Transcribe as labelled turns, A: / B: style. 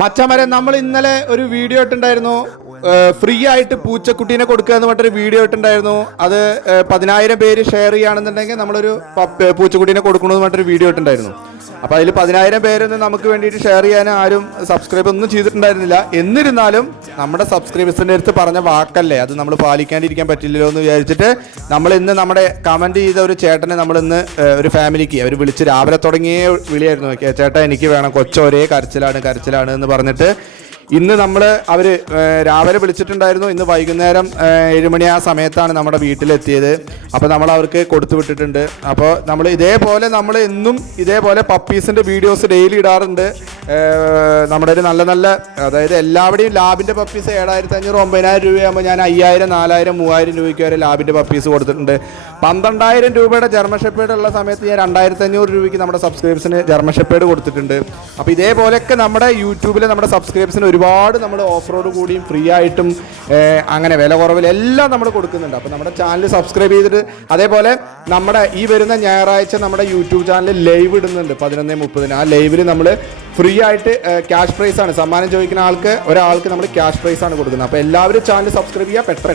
A: മച്ചമരെ നമ്മൾ ഇന്നലെ ഒരു വീഡിയോ ഇട്ടുണ്ടായിരുന്നു ഫ്രീ ആയിട്ട് പൂച്ചക്കുട്ടീനെ കൊടുക്കുക എന്ന് പറഞ്ഞൊരു വീഡിയോ ഇട്ടുണ്ടായിരുന്നു അത് പതിനായിരം പേര് ഷെയർ ചെയ്യുകയാണെന്നുണ്ടെങ്കിൽ നമ്മളൊരു പൂച്ചക്കുട്ടീനെ കൊടുക്കണമെന്ന് പറഞ്ഞൊരു വീഡിയോ ഇട്ടുണ്ടായിരുന്നു അപ്പോൾ അതിൽ പതിനായിരം പേരൊന്നും നമുക്ക് വേണ്ടിയിട്ട് ഷെയർ ചെയ്യാൻ ആരും സബ്സ്ക്രൈബ് ഒന്നും ചെയ്തിട്ടുണ്ടായിരുന്നില്ല. എന്നിരുന്നാലും നമ്മുടെ സബ്സ്ക്രൈബേഴ്സിന്റെ അടുത്ത് പറഞ്ഞ വാക്കല്ലേ അത് നമ്മൾ പാലിക്കാണ്ടിരിക്കാൻ പറ്റില്ലല്ലോ എന്ന് വിചാരിച്ചിട്ട് നമ്മൾ ഇന്ന് നമ്മുടെ കമന്റ് ചെയ്ത ഒരു ചേട്ടനെ നമ്മൾ ഇന്ന് ഒരു ഫാമിലിക്ക് അവർ വിളിച്ച് രാവിലെ തുടങ്ങിയ വിളിയായിരുന്നു. ചേട്ടാ എനിക്ക് വേണം കൊച്ചൊരേ കരച്ചിലാണ് കരച്ചിലാണ് എന്ന് പറഞ്ഞിട്ട് ഇന്ന് നമ്മൾ അവർ രാവിലെ വിളിച്ചിട്ടുണ്ടായിരുന്നു. ഇന്ന് വൈകുന്നേരം ഏഴ് മണി ആ സമയത്താണ് നമ്മുടെ വീട്ടിലെത്തിയത്. അപ്പോൾ നമ്മൾ അവർക്ക് കൊടുത്തു വിട്ടിട്ടുണ്ട്. അപ്പോൾ നമ്മൾ ഇതേപോലെ നമ്മൾ എന്നും ഇതേപോലെ പപ്പീസിന്റെ വീഡിയോസ് ഡെയിലി ഇടാറുണ്ട്. നമ്മുടെ ഒരു നല്ല നല്ല അതായത് എല്ലാവരുടെയും ലാബിന്റെ പപ്പീസ് ഏഴായിരത്തി അഞ്ഞൂറ് ഒമ്പതിനായിരം രൂപയാകുമ്പോൾ ഞാൻ അയ്യായിരം നാലായിരം മൂവായിരം രൂപയ്ക്ക് വരെ ലാബിന്റെ പപ്പീസ് കൊടുത്തിട്ടുണ്ട്. പന്ത്രണ്ടായിരം രൂപയുടെ ജർമ്മൻ ഉള്ള സമയത്ത് ഞാൻ രണ്ടായിരത്തി അഞ്ഞൂറ് രൂപയ്ക്ക് നമ്മുടെ സബ്സ്ക്രൈബേഴ്സിന് ജർമ്മൻ ഷെപ്പേഡ് കൊടുത്തിട്ടുണ്ട്. അപ്പോൾ ഇതേപോലെയൊക്കെ നമ്മുടെ യൂട്യൂബിൽ നമ്മുടെ സബ്സ്ക്രൈബേഴ്സിന് ഒരുപാട് നമ്മൾ ഓഫ് റോഡ് കൂടിയും ഫ്രീ ആയിട്ടും അങ്ങനെ വില കുറവിൽ എല്ലാം നമ്മൾ കൊടുക്കുന്നുണ്ട്. അപ്പോൾ നമ്മുടെ ചാനൽ സബ്സ്ക്രൈബ് ചെയ്തിട്ട് അതേപോലെ നമ്മുടെ ഈ വരുന്ന ഞായറാഴ്ച നമ്മുടെ യൂട്യൂബ് ചാനൽ ലൈവ് ഇടുന്നുണ്ട് പതിനൊന്ന് മുപ്പതിന്. ആ ലൈവിൽ നമ്മൾ ഫ്രീ ആയിട്ട് ക്യാഷ് പ്രൈസാണ്. സമ്മാനം ചോദിക്കുന്ന ആൾക്ക് ഒരാൾക്ക് നമ്മൾ ക്യാഷ് പ്രൈസാണ് കൊടുക്കുന്നത്. അപ്പോൾ എല്ലാവരും ചാനൽ സബ്സ്ക്രൈബ് ചെയ്യുക. പെട്ടെന്ന്